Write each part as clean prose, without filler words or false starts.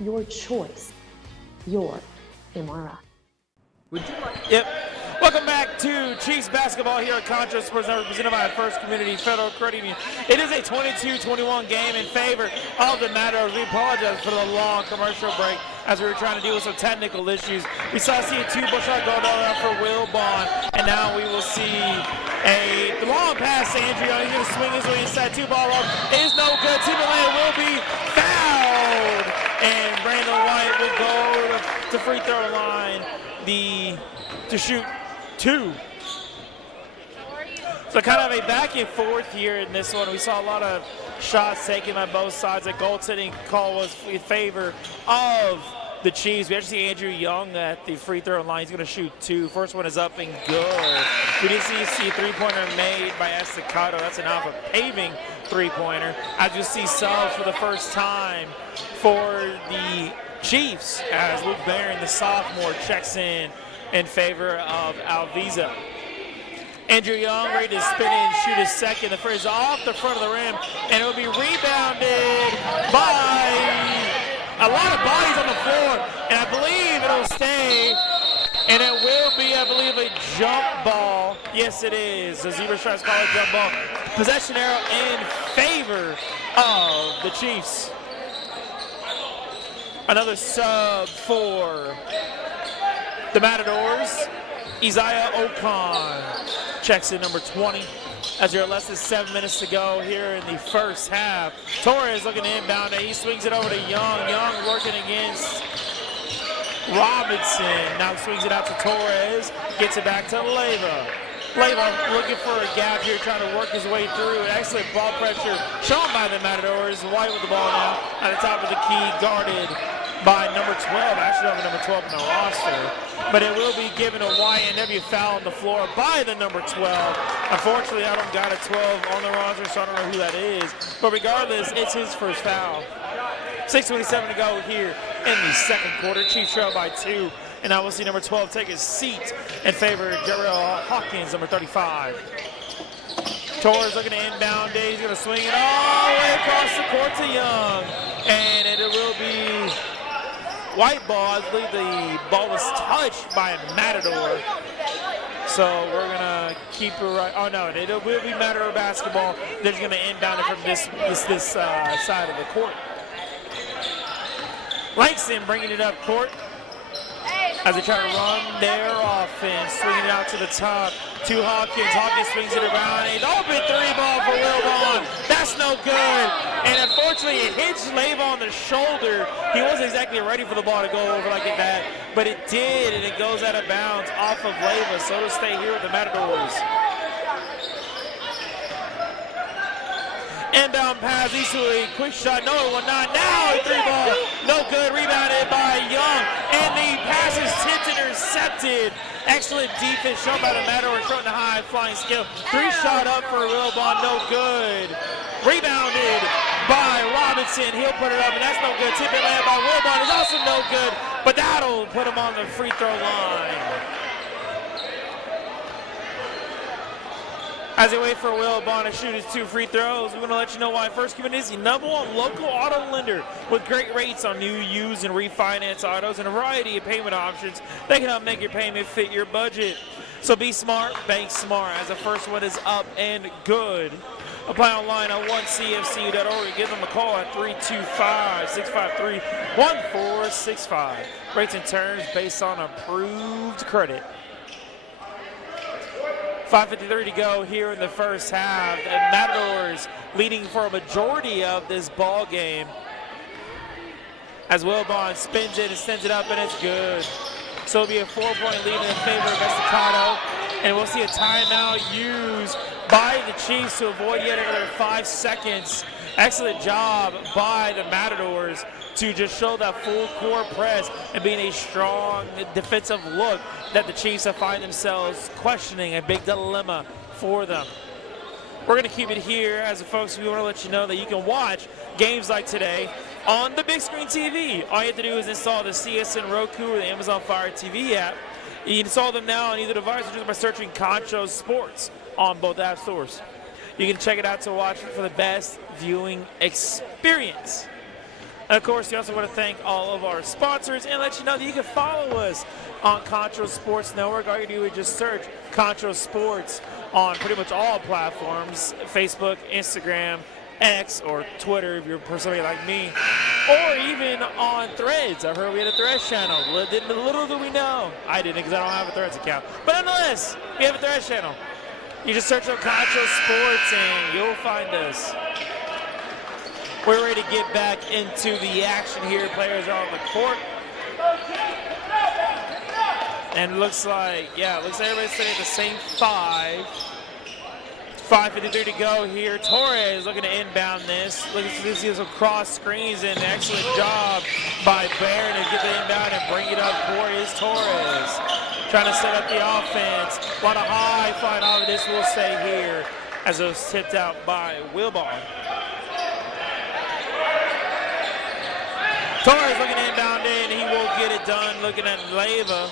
your choice, your MRI. Would you like? Yep. Welcome back to Chiefs basketball here at Concho Sports Network, presented by First Community Federal Credit Union. It is a 22-21 game in favor of the Matadors. We apologize for the long commercial break as we were trying to deal with some technical issues. We saw a two-ball shot go down for Wilbon, and now we will see a long pass to Angelo. He's going to swing his way inside. Two-ball up is no good. Timberland will be fouled, and Brandon White will go to free throw line to shoot two. So kind of a back and forth here in this one. We saw a lot of shots taken by both sides. The goaltending call was in favor of the Chiefs. We actually see Andrew Young at the free throw line. He's going to shoot two. First one is up and good. We did see a three-pointer made by Estacado. That's an Alpha Paving three-pointer. As you see subs for the first time for the Chiefs as Luke Barron, the sophomore, checks in favor of Alviza. Andrew Young ready to spin in and shoot his second. The first is off the front of the rim, and it will be rebounded by a lot of bodies on the floor, and I believe it'll stay, and it will be, I believe, a jump ball. Yes, it is. The Zebra Stripes call it jump ball. Possession arrow in favor of the Chiefs. Another sub for the Matadors. Isaiah Ocon checks in, number 20, as there are less than 7 minutes to go here in the first half. Torres looking to inbound it. He swings it over to Young. Young working against Robinson. Now swings it out to Torres. Gets it back to Leyva. Leyva looking for a gap here, trying to work his way through. Excellent ball pressure shown by the Matadors. White with the ball now at the top of the key, guarded by number 12. Actually, have number 12 in the roster. But it will be given a YNW foul on the floor by the number 12. Unfortunately, I don't got a 12 on the roster, so I don't know who that is. But regardless, it's his first foul. 6:27 to go here in the second quarter. Chiefs trail by 2. And now we'll see number 12 take his seat in favor of Jarrell Hawkins, number 35. Torres looking to inbound. He's going to swing it all the way across the court to Young. And it will be white ball. I believe the ball was touched by a Matador. So we're going to keep it right. Oh, no, it will be Matador basketball. They're just going to inbound it from this side of the court. Langston bringing it up court as they try to run their offense, swinging it out to the top to Hawkins. Hawkins swings it around. An open three ball for Wilbon. That's no good. And unfortunately, it hits Leyva on the shoulder. He wasn't exactly ready for the ball to go over like that, but it did, and it goes out of bounds off of Leyva. So to stay here with the Matadors. Inbound pass, easily quick shot, no, it will not. Now a three ball, no good, rebounded by Young, and the pass is tipped, intercepted. Excellent defense shown by the Matadors, showing the high flying skill. Three shot up for Wilbon, no good. Rebounded by Robinson, he'll put it up, and that's no good. Tip it land by Wilbon is also no good, but that'll put him on the free throw line. As they wait for Wilbon to shoot his 2 free throws, we're going to let you know why First Community is the #1 local auto lender with great rates on new, used, and refinance autos and a variety of payment options that can help make your payment fit your budget. So be smart, bank smart, as the first one is up and good. Apply online at 1cfcu.org and give them a call at 325-653-1465. Rates and terms based on approved credit. 5:53 to go here in the first half. The Matadors leading for a majority of this ball game. As Wilbon spins it and sends it up, and it's good. So it'll be a 4-point lead in favor of Estacado. And we'll see a timeout used by the Chiefs to avoid yet another 5 seconds. Excellent job by the Matadors to just show that full court press and being a strong defensive look that the Chiefs have find themselves questioning, a big dilemma for them. We're going to keep it here as folks. We want to let you know that you can watch games like today on the big screen TV. All you have to do is install the CSN Roku or the Amazon Fire TV app. You can install them now on either device or just by searching Concho Sports on both app stores. You can check it out to watch it for the best viewing experience. And of course, we also want to thank all of our sponsors and let you know that you can follow us on Concho Sports Network. All you do is just search Concho Sports on pretty much all platforms, Facebook, Instagram, X, or Twitter if you're somebody like me, or even on Threads. I heard we had a Threads channel. Little do we know. I didn't because I don't have a Threads account. But nonetheless, we have a Threads channel. You just search up Concho Sports and you'll find us. We're ready to get back into the action here. Players are on the court. And it looks like everybody's sitting at the same 5. 5:53 to go here. Torres looking to inbound this. Look at this, some cross screens, and excellent job by Bear to get the inbound and bring it up for his Torres. Trying to set up the offense. A lot of high flying off of this will stay here as it was tipped out by Wilbon. Torres looking to inbound in. He will get it done looking at Leva.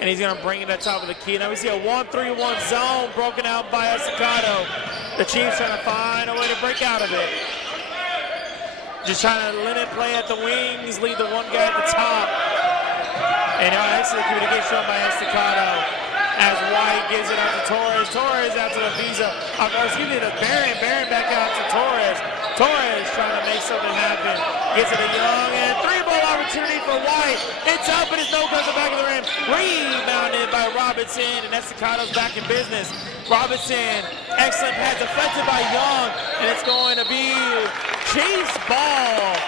And he's going to bring it at top of the key. Now we see a 1-3-1 zone broken out by Estacado. The Chiefs trying to find a way to break out of it. Just trying to limit play at the wings, leave the one guy at the top. And now excellent communication shown by Estacado as White gives it out to Torres. Torres out to the Visa. To Barron. Barron back out to Torres. Torres trying to make something happen. Gets it to Young, and 3-ball opportunity for White. It's up, but it's no good at the back of the rim. Rebounded by Robinson, and Estacado's back in business. Robinson, excellent pass, deflected by Young, and it's going to be Chiefs ball.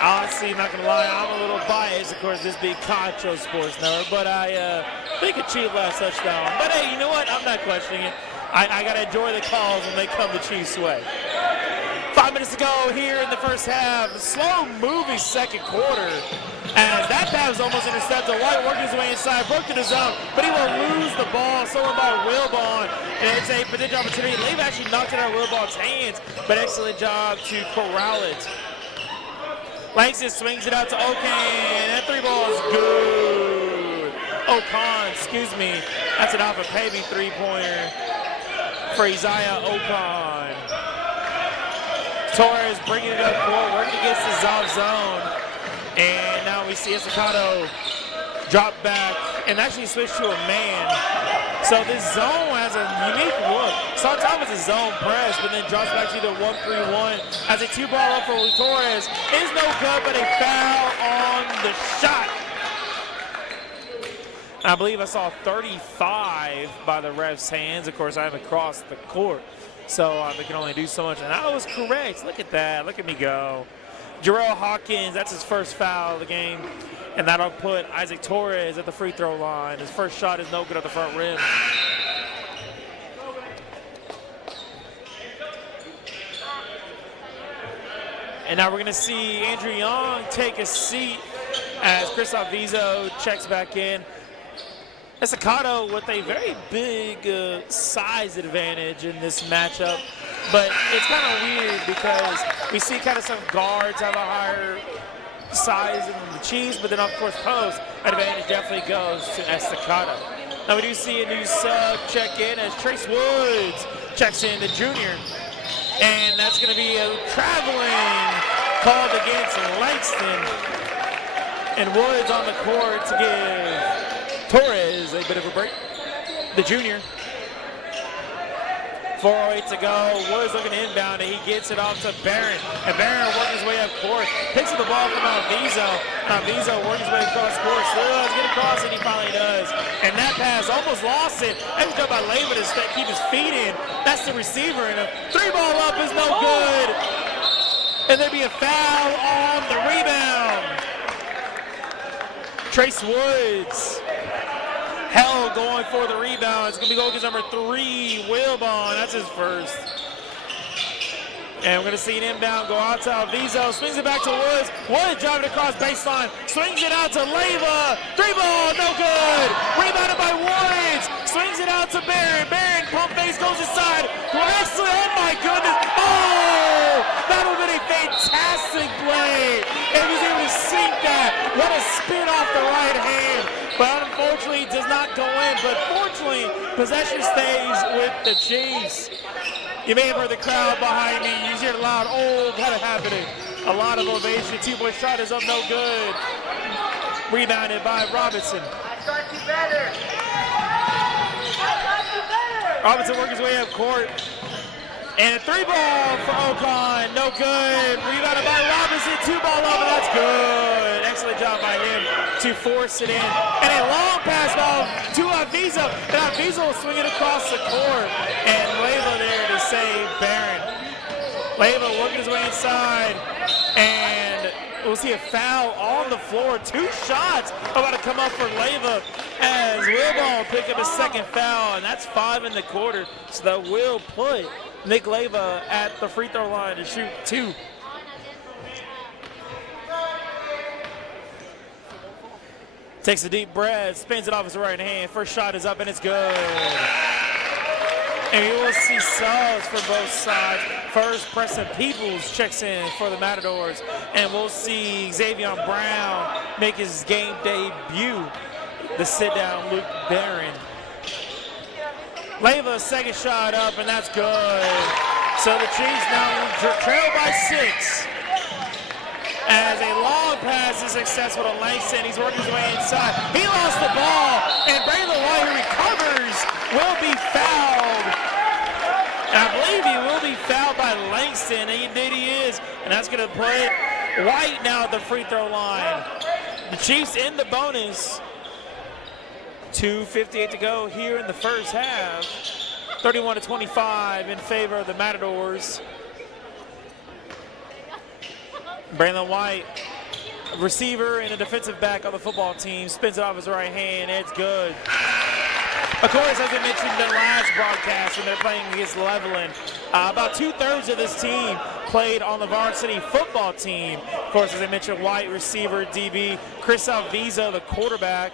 Honestly, not going to lie, I'm a little biased, of course, this being Concho Sports Network, but I think a Chiefs last touchdown. But hey, you know what? I'm not questioning it. I got to enjoy the calls when they come the Chiefs' way. 5 minutes to go here in the first half. Slow-moving second quarter. As that pass was almost intercepted. White working his way inside, broke to the zone, but he will lose the ball. Stolen by Wilbon. And it's a potential opportunity. They've actually knocked it out of Wilbon's hands, but excellent job to corral it. Langston swings it out to Okan. That 3-ball is good. That's an off-a-paving 3-pointer for Isaiah Okan. Torres bringing it up court, working against the Zob zone. And now we see Estacado drop back and actually switch to a man. So this zone has a unique look. Starts off as a zone press, but then drops back to either 1-3-1. As a 2-ball up for Torres. Is no good, but a foul on the shot. I believe I saw 35 by the ref's hands. Of course, I haven't crossed the court, so they can only do so much. And I was correct. Look at that. Look at me go. Jarrell Hawkins, that's his first foul of the game. And that'll put Isaac Torres at the free throw line. His first shot is no good at the front rim. And now we're going to see Andrew Young take a seat as Christoph Vizo checks back in. Estacado with a very big size advantage in this matchup. But it's kind of weird because we see kind of some guards have a higher size than the Chiefs, but then of course post advantage definitely goes to Estacado. Now we do see a new sub check in as Trace Woods checks in, the junior. And that's going to be a traveling called against Langston. And Woods on the court to give Torres a bit of a break. The junior. 4:08 to go. Woods looking to inbound, and he gets it off to Barron. And Barron working his way up court. Picks up the ball from Alviso. Alviso working his way across court. Still does get across, and he finally does. And that pass almost lost it. That was done by Leva to keep his feet in. That's the receiver, and a 3-ball up is no good. And there'd be a foul on the rebound. Trace Woods. Hell going for the rebound. It's going to be goal against number 3, Wilbon. That's his first. And we're going to see an inbound go out to Alviso. Swings it back to Woods. Woods driving across baseline. Swings it out to Leva. 3-ball, no good. Rebounded by Woods. Swings it out to Barron. Barron, pump face, goes inside. Wrestling, oh my goodness. Oh, that would have been a fantastic play. He was able to sink that. What a spin off the right hand. But unfortunately, it does not go in. But fortunately, possession stays with the Chiefs. You may have heard the crowd behind me. You hear it loud. Oh, what is happening? A lot of ovation. Two-point shot is up, no good. Rebounded by Robinson. Robinson working his way up court. And a three ball for Ocon, no good. Rebounded by Robinson, two ball over, that's good. Excellent job by him to force it in. And a long pass ball to Avisa. And Avisa will swing it across the court. And Leyva there to save Barron. Leyva working his way inside. And we'll see a foul on the floor. Two shots about to come up for Leyva as Wilbon will pick up a second foul. And that's 5 in the quarter. So that will put Nick Leyva at the free throw line to shoot 2. Takes a deep breath, spins it off his right hand. First shot is up and it's good. And you will see subs for both sides. First, Preston Peoples checks in for the Matadors. And we'll see Xavier Brown make his game debut. The sit-down Luke Barron. Leyva's second shot up, and that's good. So the Chiefs now trail by 6. As a long pass is successful to Langston. He's working his way inside. He lost the ball, and Braylon White, who recovers, will be fouled. And I believe he will be fouled by Langston, and indeed he is. And that's going to put White now at the free throw line. The Chiefs in the bonus. 2:58 to go here in the first half. 31-25 in favor of the Matadors. Braylon White, receiver and a defensive back on the football team, spins it off his right hand. It's good. Of course, as I mentioned in the last broadcast when they're playing against Levelland, about 2/3 of this team played on the varsity football team. Of course, as I mentioned, White, receiver, DB. Chris Alviza, the quarterback.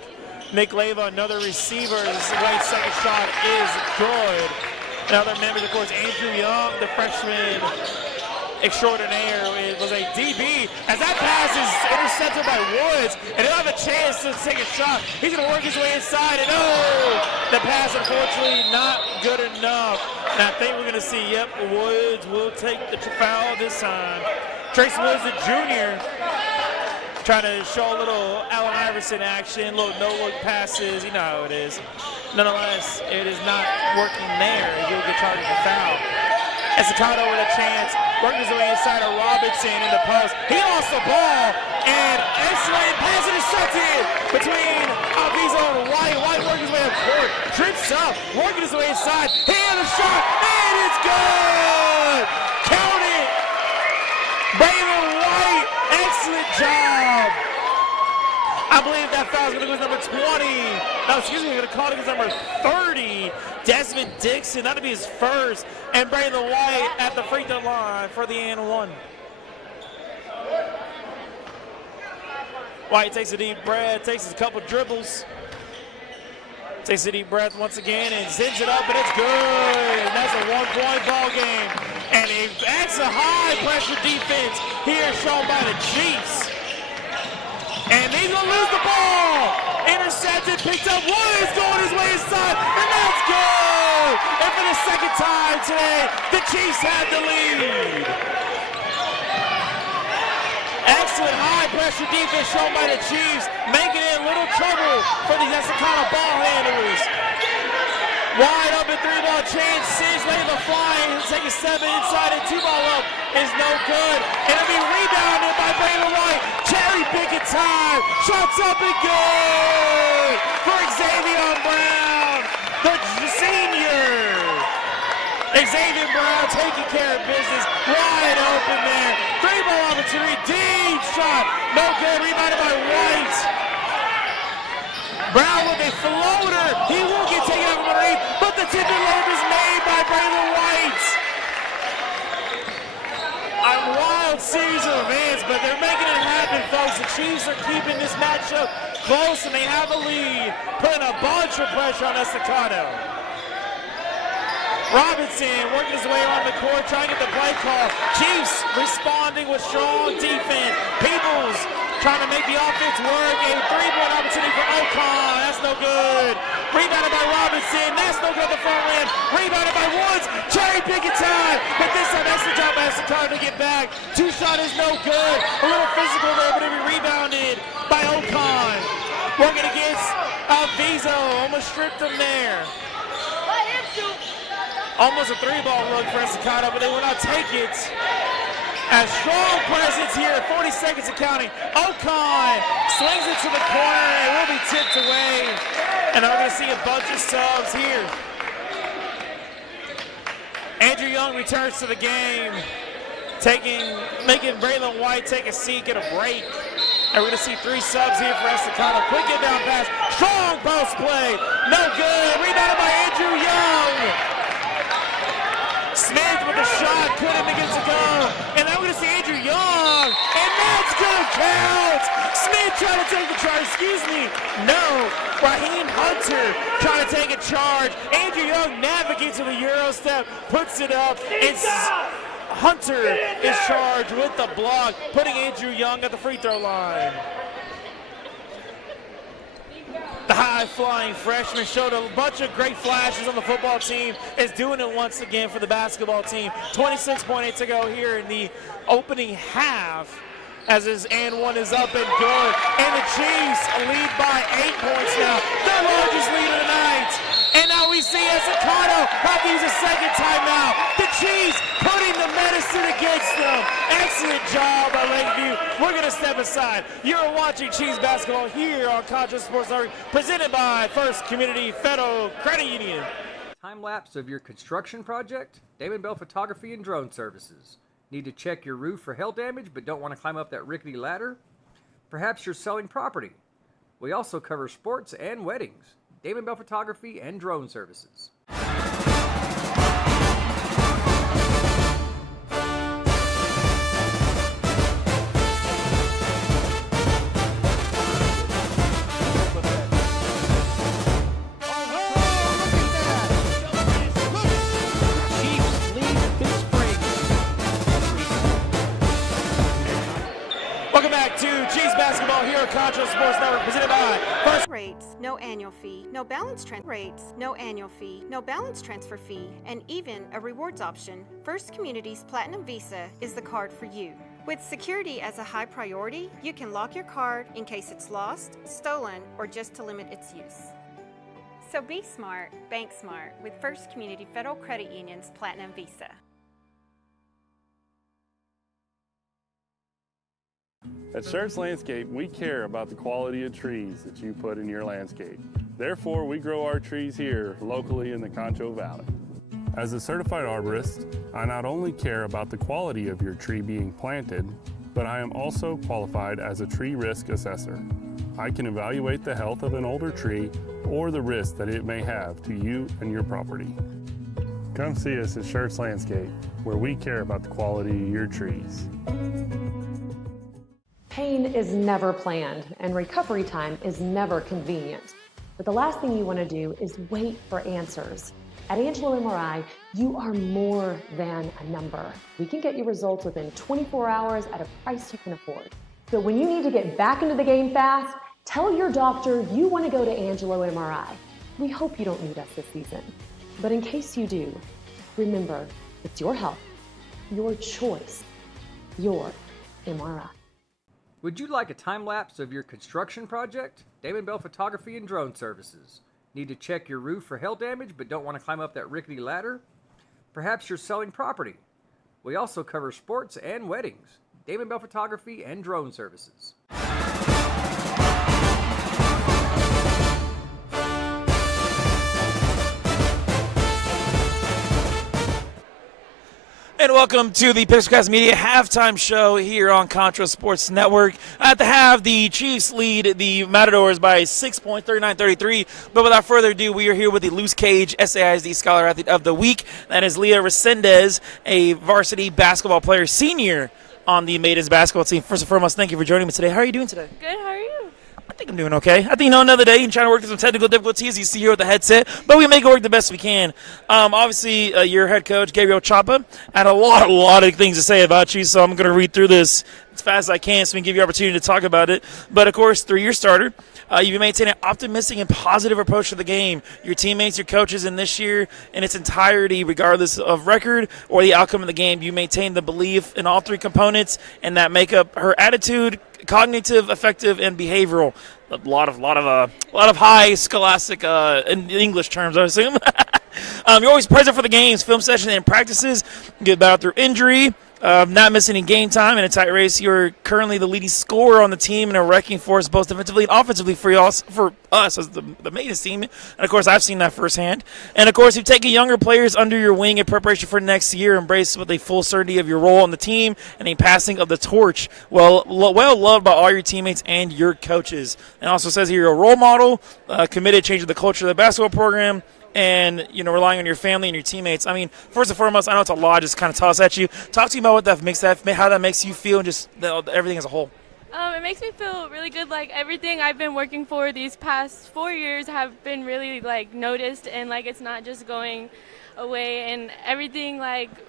Nick Leyva, another receiver. White's second shot is good. And other members, of course, Andrew Young, the freshman extraordinaire, was a DB. As that pass is intercepted by Woods, and he'll have a chance to take a shot. He's going to work his way inside, and the pass, unfortunately, not good enough. And I think we're going to see, Woods will take the foul this time. Tracy Woods, the junior, trying to show a little Allen Iverson action, little no-look passes. You know how it is. Nonetheless, it is not working there. He'll get charged with a foul. Estacado with a chance, working his way inside of Robinson in the post. He lost the ball, and excellent pass intercepted between Alviso and White. White working his way up court, trips up, working his way inside. He had a shot, and it's good! Count it! Braylon White, excellent job! I believe that foul is going to go as number 20. No, excuse me, we're going to call it as number 30. Desmond Dixon, that'll be his first. And Braylon White at the free throw line for the and 1. White takes a deep breath, takes a couple dribbles. Takes a deep breath once again and sends it up, and it's good. And that's a 1-point ball game. And that's a high pressure defense here shown by the Chiefs. And he's gonna lose the ball. Intercepted, picked up. Woods going his way inside, and that's good. And for the second time today, the Chiefs had the lead. Excellent high pressure defense shown by the Chiefs, making it a little trouble for these Estacado ball handlers. Wide open 3-ball chance, Sis Leyva flying, take a 7 inside and 2-ball up is no good. And it'll be rebounded by Braylon White. Cherry picket time, shots up and good for Xavier Brown, the senior. Xavier Brown taking care of business, wide open there. 3-ball opportunity, deep shot, no good, rebounded by White. Brown with a floater, he will get taken out from underneath, but the tip and lob is made by Braylon White. A wild series of events, but they're making it happen, folks. The Chiefs are keeping this matchup close, and they have a lead, putting a bunch of pressure on Estacado. Robinson working his way around the court, trying to get the play call. Chiefs responding with strong defense. Peoples trying to make the offense work. A 3-point opportunity for Ocon. That's no good. Rebounded by Robinson. That's no good at the front rim. Rebounded by Woods. Cherry picket time. But this time, that's the job by Estacado to get back. back. Two-shot is no good. A little physical there, but it'll be rebounded by Ocon. Working against Vizo. Almost stripped him there. Almost a three-ball look for Estacado, but they will not take it. A strong presence here, 40 seconds of counting. Ocon swings it to the corner, and it will be tipped away. And we're going to see a bunch of subs here. Andrew Young returns to the game, making Braylon White take a seat, get a break. And we're going to see 3 subs here for Estacado. Quick get down pass, strong post play, no good. Rebounded by Andrew Young. Smith with a shot, couldn't against the goal. And now we're going to see Andrew Young, and that's going to count. Smith trying to take the charge, No, Raheem Hunter trying to take a charge. Andrew Young navigates with a Euro step, puts it up. Hunter is charged with the block, putting Andrew Young at the free throw line. The high-flying freshman showed a bunch of great flashes on the football team, is doing it once again for the basketball team. 26.8 to go here in the opening half, as his and one is up and good. And the Chiefs lead by 8 points now, their largest lead of the night. And now we see Estacado have to use a second timeout. The Chiefs putting the medicine against them. Excellent job by Lakeview. We're going to step aside. You're watching Chiefs basketball here on Concho Sports Network, presented by First Community Federal Credit Union. Time lapse of your construction project? Damon Bell Photography and Drone Services. Need to check your roof for hail damage but don't want to climb up that rickety ladder? Perhaps you're selling property. We also cover sports and weddings. Damon Bell Photography and Drone Services. Welcome back to Chiefs basketball here at Concho Sports Network, presented by First. Rates, no annual fee, no balance transfer fee, and even a rewards option. First Community's Platinum Visa is the card for you. With security as a high priority, you can lock your card in case it's lost, stolen, or just to limit its use. So be smart, bank smart with First Community Federal Credit Union's Platinum Visa. At Schertz Landscape, we care about the quality of trees that you put in your landscape. Therefore, we grow our trees here locally in the Concho Valley. As a certified arborist, I not only care about the quality of your tree being planted, but I am also qualified as a tree risk assessor. I can evaluate the health of an older tree or the risk that it may have to you and your property. Come see us at Schertz Landscape, where we care about the quality of your trees. Pain is never planned, and recovery time is never convenient. But the last thing you want to do is wait for answers. At Angelo MRI, you are more than a number. We can get you results within 24 hours at a price you can afford. So when you need to get back into the game fast, tell your doctor you want to go to Angelo MRI. We hope you don't need us this season. But in case you do, remember, it's your health, your choice, your MRI. Would you like a time lapse of your construction project? Damon Bell Photography and Drone Services. Need to check your roof for hail damage but don't want to climb up that rickety ladder? Perhaps you're selling property. We also cover sports and weddings. Damon Bell Photography and Drone Services. And welcome to the Pixelcast Media halftime show here on Concho Sports Network. At the half, the Chiefs lead the Matadors by 6 points, 39-33. But without further ado, we are here with the Loose Cage SAISD Scholar Athlete of the Week. That is Leah Resendez, a varsity basketball player, senior on the Maidens basketball team. First and foremost, thank you for joining me today. How are you doing today? Good, how are you? I think I'm doing okay. I think, another day and trying to work through some technical difficulties. You see here with the headset, but we make it work the best we can. Obviously, your head coach, Gabriel Chapa, had a lot of things to say about you, so I'm going to read through this as fast as I can so we can give you an opportunity to talk about it. But, of course, 3-year starter, You maintain an optimistic and positive approach to the game. Your teammates, your coaches, and this year in its entirety, regardless of record or the outcome of the game, you maintain the belief in all three components, and that make up her attitude, cognitive, affective, and behavioral. A lot of high scholastic in English terms, I assume. You're always present for the games, film sessions, and practices. You get battled through injury. Not missing any game time in a tight race. You're currently the leading scorer on the team and a wrecking force both defensively and offensively for us as the Maidens team. And, of course, I've seen that firsthand. And, of course, you've taken younger players under your wing in preparation for next year, embraced with a full certainty of your role on the team and a passing of the torch. Well loved by all your teammates and your coaches. And also says here you're a role model, committed to changing the culture of the basketball program, and, relying on your family and your teammates. I mean, first and foremost, I know it's a lot, just kind of toss at you. Talk to me about how that makes you feel and just everything as a whole. It makes me feel really good. Like, everything I've been working for these past 4 years have been really, noticed, and, it's not just going away. And everything,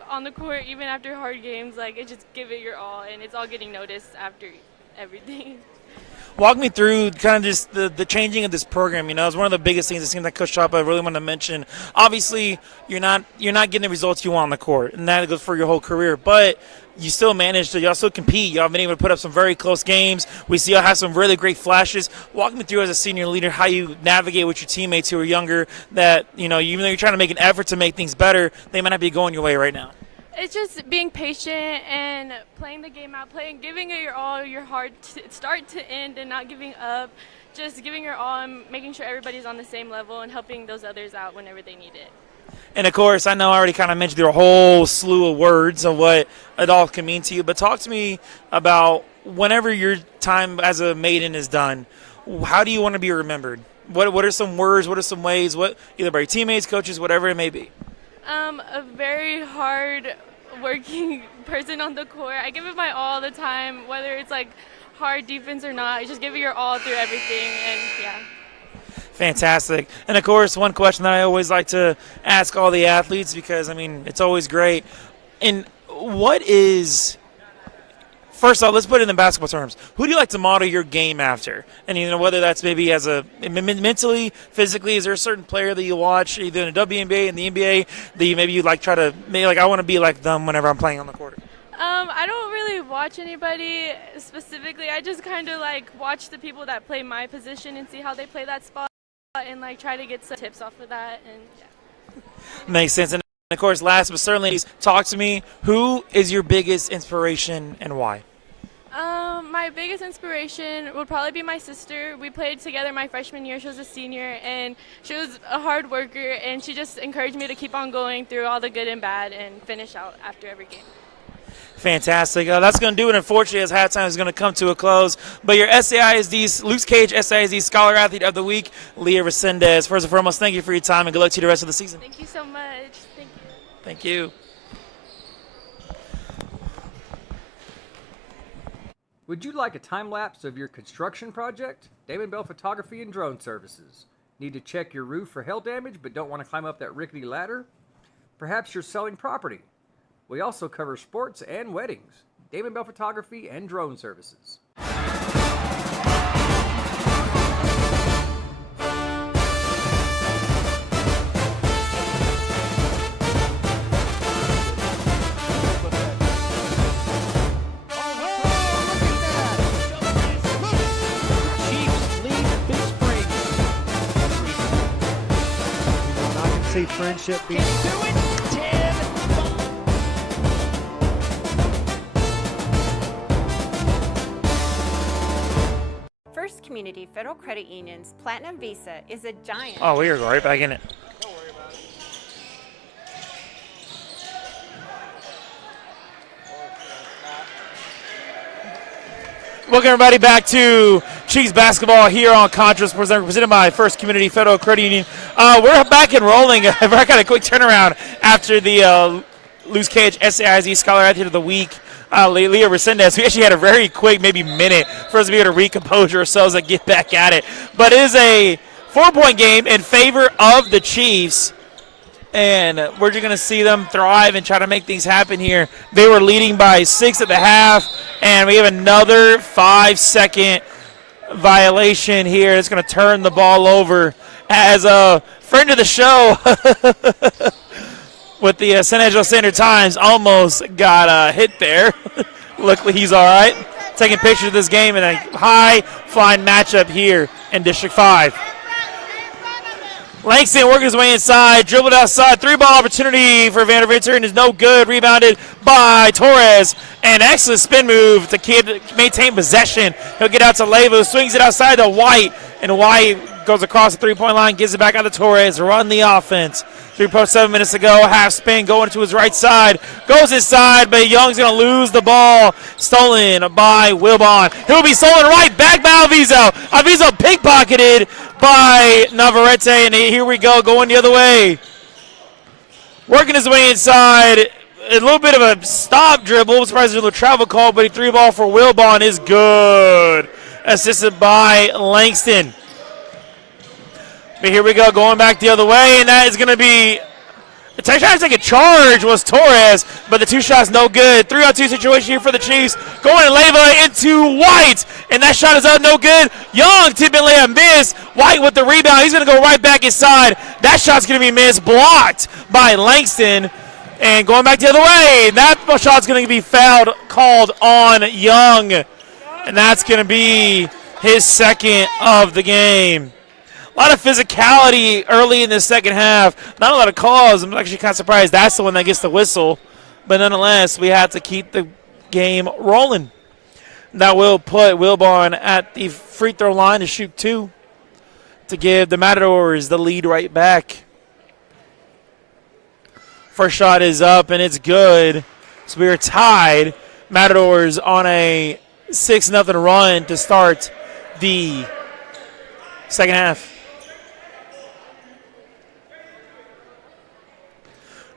on the court, even after hard games, it just give it your all, and it's all getting noticed after everything. Walk me through kind of just the changing of this program. It's one of the biggest things it seems like Coach Chapa really wanted to mention. Obviously, you're not getting the results you want on the court, and that goes for your whole career. But you still managed to, y'all still compete. Y'all have been able to put up some very close games. We see y'all have some really great flashes. Walk me through as a senior leader how you navigate with your teammates who are younger. That even though you're trying to make an effort to make things better, they might not be going your way right now. It's just being patient and playing the game out, giving it your all, your heart, start to end, and not giving up. Just giving your all and making sure everybody's on the same level and helping those others out whenever they need it. And, of course, I know I already kind of mentioned your whole slew of words of what it all can mean to you, but talk to me about whenever your time as a Maiden is done, how do you want to be remembered? What are some words, what are some ways, either by your teammates, coaches, whatever it may be? A very hard working person on the court. I give it my all the time, whether it's hard defense or not. You just give it your all through everything, and yeah. Fantastic. And, of course, one question that I always like to ask all the athletes, because, it's always great. And first off, let's put it in basketball terms. Who do you like to model your game after? And, whether that's maybe mentally, physically, is there a certain player that you watch either in the WNBA and the NBA that you I want to be like them whenever I'm playing on the court? I don't really watch anybody specifically. I just kind of watch the people that play my position and see how they play that spot and try to get some tips off of that. And yeah. Makes sense. And, of course, last but certainly least, talk to me. Who is your biggest inspiration and why? My biggest inspiration would probably be my sister. We played together my freshman year. She was a senior, and she was a hard worker, and she just encouraged me to keep on going through all the good and bad and finish out after every game. Fantastic. That's going to do it, unfortunately, as halftime is going to come to a close. But your SAISD, Luce Cage SAISD Scholar Athlete of the Week, Leah Resendez. First and foremost, thank you for your time, and good luck to you the rest of the season. Thank you so much. Thank you. Thank you. Would you like a time-lapse of your construction project? Damon Bell Photography and Drone Services. Need to check your roof for hail damage but don't want to climb up that rickety ladder? Perhaps you're selling property. We also cover sports and weddings. Damon Bell Photography and Drone Services. Friendship being First Community Federal Credit Union's Platinum Visa is a giant. Oh, we are right back in it. Welcome, everybody, back to Chiefs basketball here on Concho, presented by First Community Federal Credit Union. We're back and rolling. I got a quick turnaround after the Luce Cage SAISD Scholar Athlete of the Week, Leah Resendez. We actually had a very quick, maybe minute, for us to be able to recompose ourselves and get back at it. But it is a 4-point game in favor of the Chiefs. And we're just going to see them thrive and try to make things happen here. They were leading by 6 at the half, and we have another 5-second violation here. It's going to turn the ball over as a friend of the show with the San Angelo Standard Times almost got hit there. Luckily, he's all right. Taking pictures of this game in a high-flying matchup here in District 5. Langston working his way inside, dribbled outside, 3-ball opportunity for Vander Winter, and is no good. Rebounded by Torres. An excellent spin move to maintain possession. He'll get out to Leva, swings it outside to White, and White goes across the three-point line, gives it back out to Torres, run the offense. 3.7 minutes to go, half spin going to his right side. Goes inside, but Young's going to lose the ball. Stolen by Wilbon. He'll be stolen right back by Alviso. Alviso pickpocketed by Navarrete, and here we go, going the other way. Working his way inside. A little bit of a stop dribble. I'm surprised there's a little travel call, but he 3-ball for Wilbon is good. Assisted by Langston. But here we go, going back the other way, and that is going to be trying to take a charge was Torres, but the 2 shots no good. 3-on-2 situation here for the Chiefs. Going to Leva into White, and that shot is up, no good. Young tipping layup miss. White with the rebound. He's going to go right back inside. That shot's going to be missed, blocked by Langston. And going back the other way, that shot's going to be fouled, called on Young. And that's going to be his second of the game. A lot of physicality early in the second half. Not a lot of calls. I'm actually kind of surprised that's the one that gets the whistle. But nonetheless, we have to keep the game rolling. That will put Wilbon at the free throw line to shoot 2 to give the Matadors the lead right back. First shot is up, and it's good. So we are tied. Matadors on a 6-0 run to start the second half.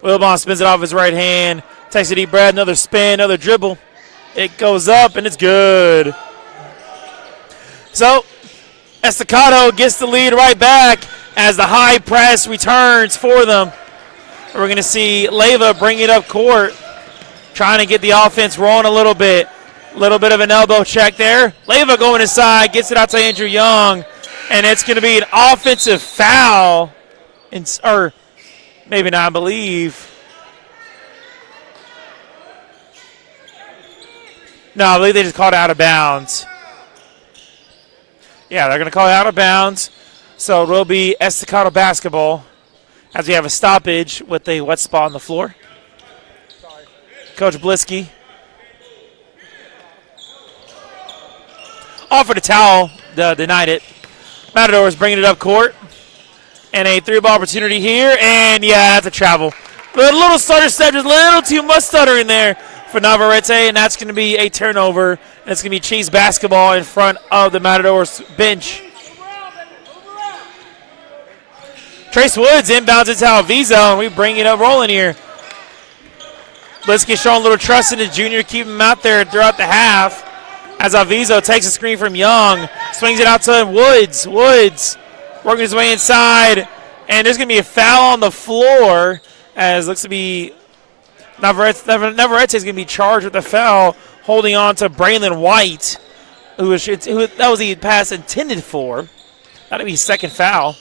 Wilbon spins it off his right hand. Takes a deep breath, another spin, another dribble. It goes up, and it's good. So, Estacado gets the lead right back as the high press returns for them. We're going to see Leva bring it up court, trying to get the offense rolling a little bit. A little bit of an elbow check there. Leva going inside, gets it out to Andrew Young, and it's going to be an offensive foul. Or maybe not, I believe. No, I believe they just called it out of bounds. Yeah, they're going to call it out of bounds. So it will be Estacado basketball as we have a stoppage with a wet spot on the floor. Coach Bliski offered a towel, denied it. Matadors bringing it up court. And a 3-ball opportunity here, and yeah, that's a travel. A little stutter step, just a little too much stuttering there for Navarrete, and that's going to be a turnover. And it's going to be Chiefs basketball in front of the Matadors bench. Trace Woods inbounds it to Alviso, and we bring it up rolling here. Blitzky showing a little trust in his junior, keeping him out there throughout the half. As Alviso takes a screen from Young, swings it out to Woods. Woods working his way inside, and there's going to be a foul on the floor as looks to be Navarrete is going to be charged with the foul, holding on to Braylon White, who that was the pass intended for. That'll be his second foul.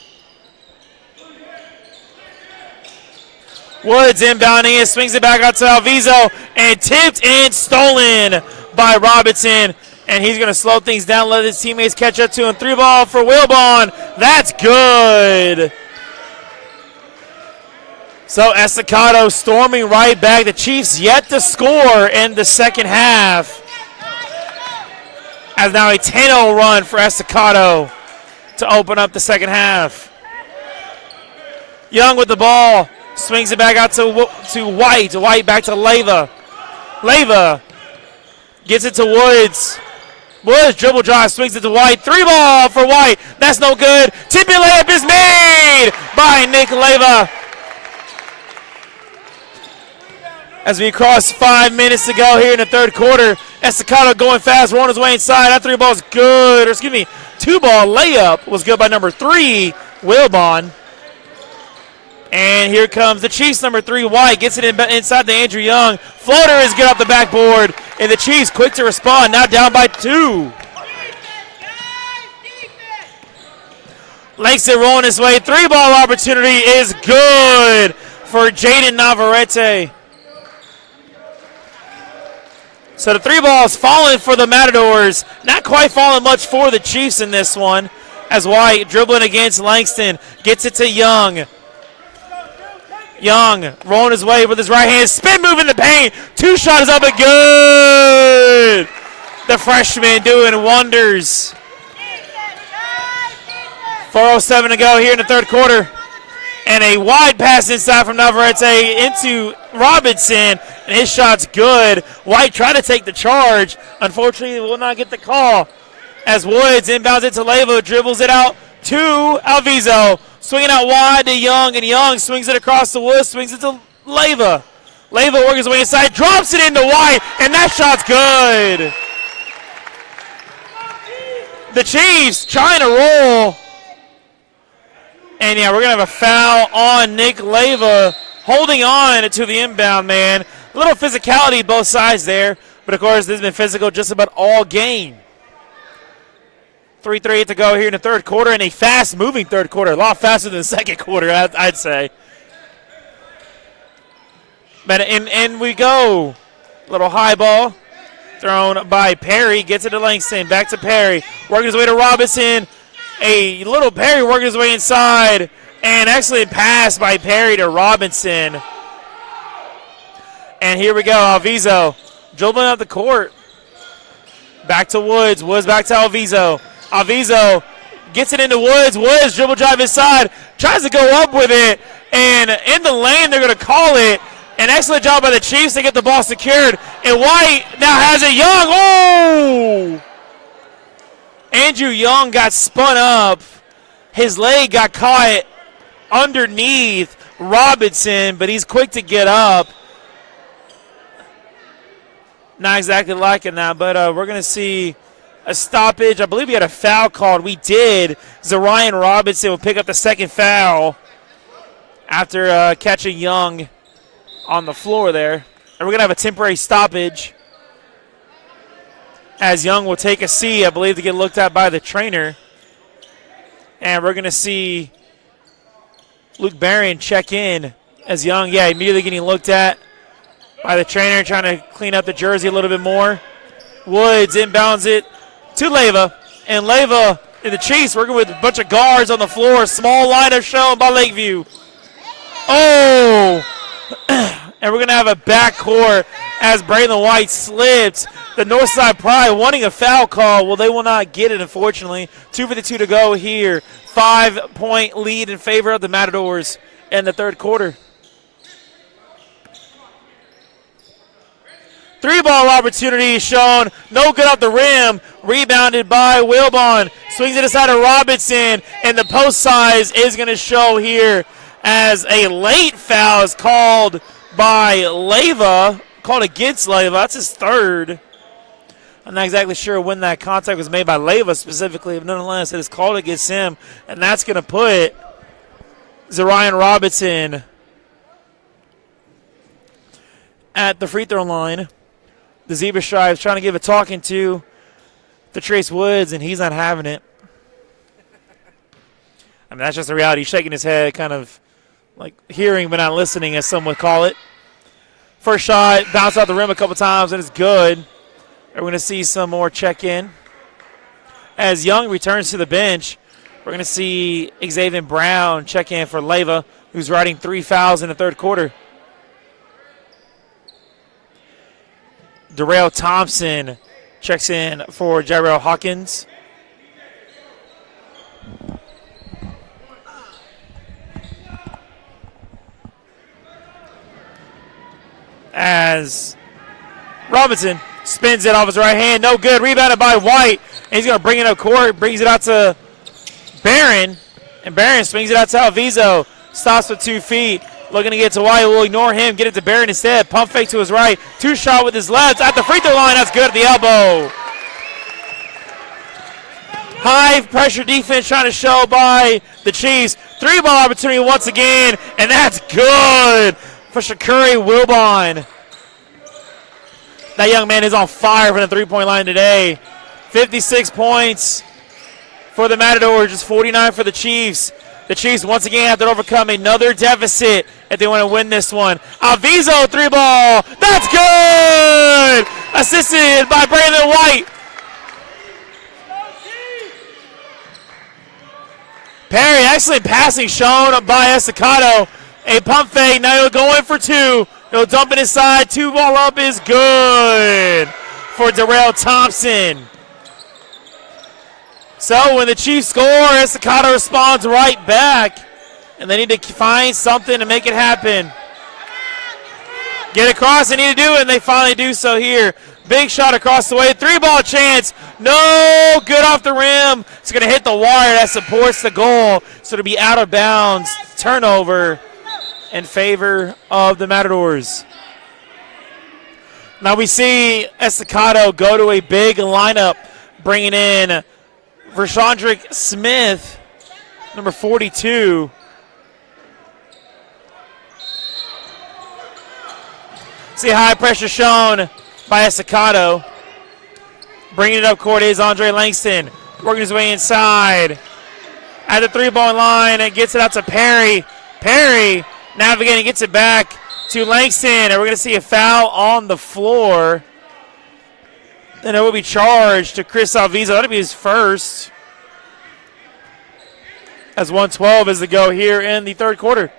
Woods inbounding it, swings it back out to Alviso, and tipped and stolen by Robinson. And he's going to slow things down, let his teammates catch up to him. 3-ball for Wilbon. That's good. So Estacado storming right back. The Chiefs yet to score in the second half. As now a 10-0 run for Estacado to open up the second half. Young with the ball. Swings it back out to White. White back to Leva. Leva gets it to Woods. Woods dribble drive, swings it to White. 3-ball for White. That's no good. Tipping layup is made by Nick Leva. As we cross 5 minutes to go here in the third quarter, Estacado going fast, rolling his way inside. That 3-ball is good. Or excuse me, 2-ball layup was good by number 3, Wilbon. And here comes the Chiefs, number 3, White. Gets it inside to Andrew Young. Floater is good off the backboard. And the Chiefs quick to respond, now down by 2. Langston rolling his way. 3-ball opportunity is good for Jaden Navarrete. So the 3-ball is falling for the Matadors. Not quite falling much for the Chiefs in this one. As White dribbling against Langston. Gets it to Young. Young rolling his way with his right hand. Spin move in the paint. 2 shots up and good. The freshman doing wonders. 4:07 to go here in the third quarter. And a wide pass inside from Navarrete into Robinson. And his shot's good. White tried to take the charge. Unfortunately, will not get the call. As Woods inbounds it to Leva, dribbles it out to Alviso. Swinging out wide to Young, and Young swings it across the Woods, swings it to Leva. Leva working his way inside, drops it into White, and that shot's good. The Chiefs trying to roll. And yeah, we're going to have a foul on Nick Leva, holding on to the inbound man. A little physicality both sides there, but of course this has been physical just about all game. 3:38 to go here in the third quarter, and a fast-moving third quarter. A lot faster than the second quarter, I'd say. But and we go. Little high ball thrown by Perry. Gets it to Langston. Back to Perry. Working his way to Robinson. A little Perry working his way inside. And excellent pass by Perry to Robinson. And here we go. Alviso dribbling up the court. Back to Woods. Woods back to Alviso. Alviso gets it into Woods. Woods dribble drive inside. Tries to go up with it. And in the lane, they're going to call it. An excellent job by the Chiefs to get the ball secured. And White now has it. Young. Oh! Andrew Young got spun up. His leg got caught underneath Robinson, but he's quick to get up. Not exactly liking that, but we're going to see a stoppage. I believe we had a foul called. We did. Zarian Robinson will pick up the second foul after catching Young on the floor there. And we're going to have a temporary stoppage as Young will take a seat, I believe, to get looked at by the trainer. And we're going to see Luke Barron check in as Young, immediately getting looked at by the trainer, trying to clean up the jersey a little bit more. Woods inbounds it to Leva, and Leva and the Chiefs working with a bunch of guards on the floor. Small lineup shown by Lakeview. Oh! And we're going to have a backcourt as Braylon White slipped. The Northside Pride wanting a foul call. Well, they will not get it, unfortunately. 2:52 to go here. 5-point lead in favor of the Matadors in the third quarter. 3-ball opportunity shown. No good off the rim. Rebounded by Wilbon. Swings it aside to Robinson. And the post size is going to show here as a late foul is called by Leva. Called against Leva. That's his third. I'm not exactly sure when that contact was made by Leva specifically, but nonetheless, it is called against him. And that's going to put Zarian Robinson at the free throw line. The Zebra Stripes trying to give a talking to Trace Woods, and he's not having it. I mean, that's just the reality. He's shaking his head, kind of like hearing but not listening, as some would call it. First shot, bounced off the rim a couple times, and it's good. We're going to see some more check-in. As Young returns to the bench, we're going to see Xavier Brown check in for Leva, who's riding 3 fouls in the third quarter. Darrell Thompson checks in for Jarrell Hawkins. As Robinson spins it off his right hand. No good. Rebounded by White. And he's going to bring it up court. Brings it out to Barron. And Barron swings it out to Alviso. Stops with 2 feet. Looking to get to White. We'll ignore him. Get it to Barron instead. Pump fake to his right. 2-shot with his left. At the free throw line. That's good at the elbow. High pressure defense trying to show by the Chiefs. 3-ball opportunity once again. And that's good for Shakuri Wilbon. That young man is on fire from the 3-point line today. 56 points, for the Matadors, just 49 for the Chiefs. The Chiefs once again have to overcome another deficit if they want to win this one. Alviso, 3-ball. That's good! Assisted by Braylon White. Perry, excellent passing shown by Estacado. A pump fake, now he'll go in for 2. He'll dump it inside, 2-ball up is good for Darrell Thompson. So when the Chiefs score, Estacado responds right back. And they need to find something to make it happen. Get across, they need to do it, and they finally do so here. Big shot across the way, 3-ball chance. No, good off the rim. It's going to hit the wire that supports the goal. So it'll be out of bounds. Turnover in favor of the Matadors. Now we see Estacado go to a big lineup, bringing in Vershandrick Smith, number 42. See high pressure shown by Estacado. Bringing it up court is Andre Langston. Working his way inside. At the 3-ball line and gets it out to Perry. Perry navigating, gets it back to Langston. And we're going to see a foul on the floor. And it will be charged to Chris Alviso. That'll be his first. As 1:12 is to go here in the third quarter.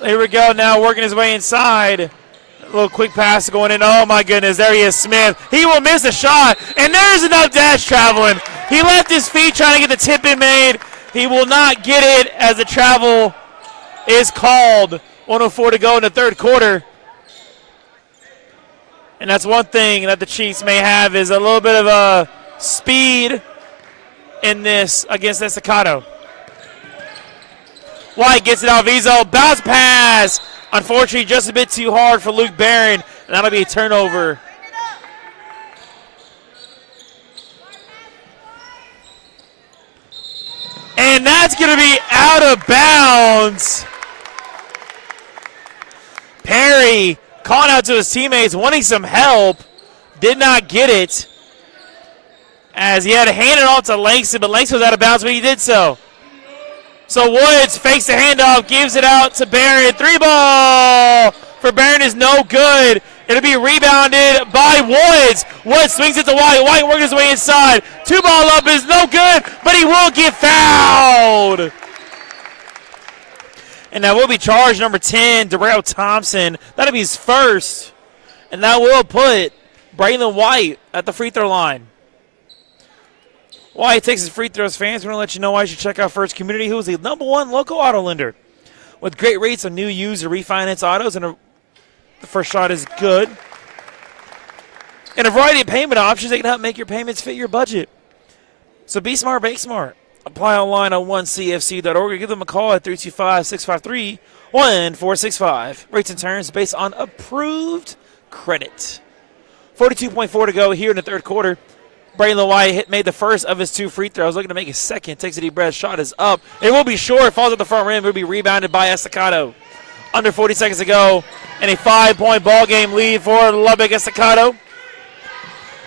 Here we go now, working his way inside. A little quick pass going in. Oh my goodness, there he is, Smith. He will miss a shot, and there's enough dash traveling. He left his feet trying to get the tip in made. He will not get it as the travel is called. 1:04 to go in the third quarter. And that's one thing that the Chiefs may have is a little bit of a speed in this against Estacado. White gets it out, Alviso, bounce pass. Unfortunately, just a bit too hard for Luke Barron, and that'll be a turnover. And that's going to be out of bounds. Perry calling out to his teammates, wanting some help. Did not get it. As he had to hand it off to Langston, but Langston was out of bounds when he did so. So Woods fakes the handoff, gives it out to Barron. 3-ball for Barron is no good. It'll be rebounded by Woods. Woods swings it to White. White working his way inside. 2-ball up is no good, but he will get fouled. And that will be charge number 10, Darrell Thompson. That'll be his first. And that will put Braylon White at the free throw line. White takes his free throws, fans. We're going to let you know why you should check out First Community, who is the #1 local auto lender. With great rates on new, used, or refinance autos, and the first shot is good. And a variety of payment options that can help make your payments fit your budget. So be smart, bank smart. Apply online on 1cfc.org or give them a call at 325-653-1465. Rates and terms based on approved credit. 42.4 to go here in the third quarter. Braylon White made the first of his 2 free throws. Looking to make his second. Takes a deep breath. Shot is up. It will be short. Falls at the front rim. It will be rebounded by Estacado. Under 40 seconds to go. And a 5-point ball game lead for Lubbock Estacado.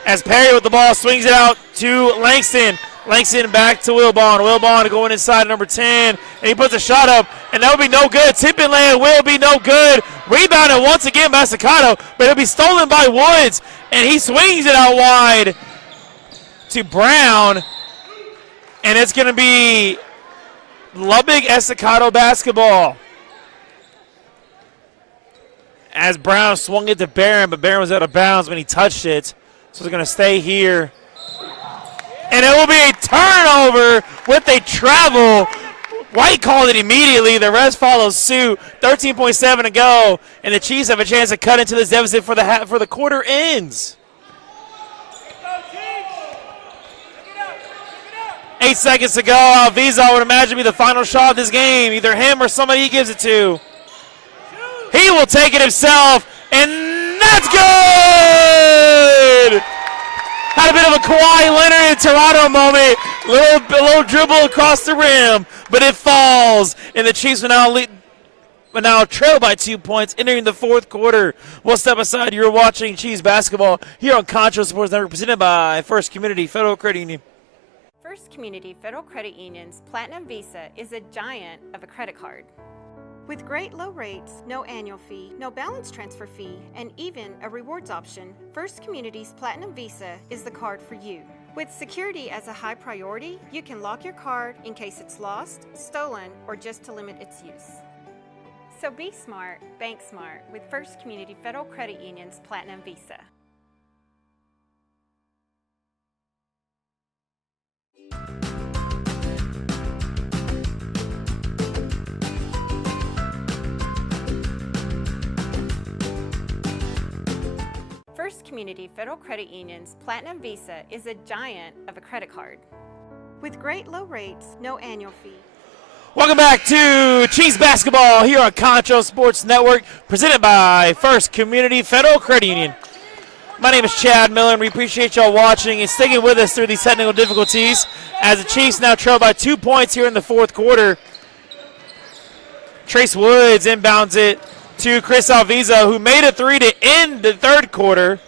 As Perry with the ball swings it out to Langston. Langston back to Wilbon. Wilbon going inside number 10. And he puts a shot up. And that will be no good. Tip and land will be no good. Rebounded once again by Estacado. But it'll be stolen by Woods. And he swings it out wide to Brown, and it's going to be Lubbock Estacado basketball. As Brown swung it to Barron, but Barron was out of bounds when he touched it, so it's going to stay here. And it will be a turnover with a travel. White called it immediately. The rest follows suit. 13.7 to go, and the Chiefs have a chance to cut into this deficit for the quarter ends. 8 seconds to go. Alviso, I would imagine, be the final shot of this game. Either him or somebody he gives it to. He will take it himself, and that's good! Had a bit of a Kawhi Leonard in Toronto moment. Little dribble across the rim, but it falls. And the Chiefs will now lead. but now trail by 2 points entering the fourth quarter. We'll step aside. You're watching Chiefs basketball here on Concho Sports Network, presented by First Community Federal Credit Union. First Community Federal Credit Union's Platinum Visa is a giant of a credit card. With great low rates, no annual fee, no balance transfer fee, and even a rewards option, First Community's Platinum Visa is the card for you. With security as a high priority, you can lock your card in case it's lost, stolen, or just to limit its use. So be smart, bank smart with First Community Federal Credit Union's Platinum Visa. First Community Federal Credit Union's Platinum Visa is a giant of a credit card. With great low rates, no annual fee. Welcome back to Chiefs basketball here on Concho Sports Network, presented by First Community Federal Credit Union. My name is Chad Miller, and we appreciate y'all watching and sticking with us through these technical difficulties as the Chiefs now trail by 2 points here in the fourth quarter. Trace Woods inbounds it to Chris Alviza, who made a three to end the third quarter.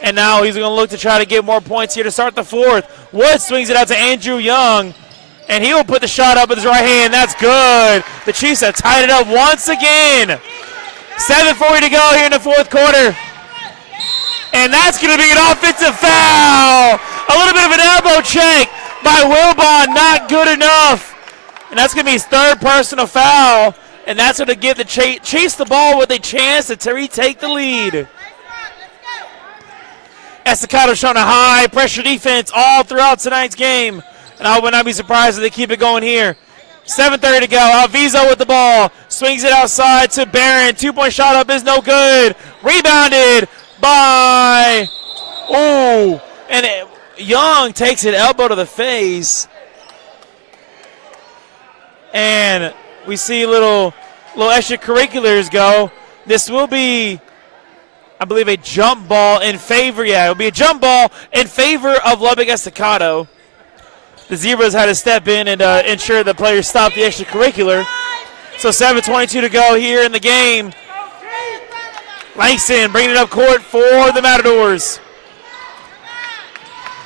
And now he's going to look to try to get more points here to start the fourth. Woods swings it out to Andrew Young, and he will put the shot up with his right hand. That's good. The Chiefs have tied it up once again. 7:40 to go here in the fourth quarter. And that's going to be an offensive foul. A little bit of an elbow check by Wilbon, not good enough. And that's going to be his third personal foul. And that's going to give the Chiefs the ball with a chance to retake the lead. Estacado showing a high pressure defense all throughout tonight's game. And I would not be surprised if they keep it going here. 7:30 to go. Alvizo with the ball. Swings it outside to Barron. 2-point shot up is no good. Rebounded by, Young takes it elbow to the face. And we see little extracurriculars go. This will be, I believe, a jump ball in favor. Yeah, it'll be a jump ball in favor of Lubbock Estacado. The Zebras had to step in and ensure the players stop the extracurricular. So 7:22 to go here in the game. Langston bringing it up court for the Matadors.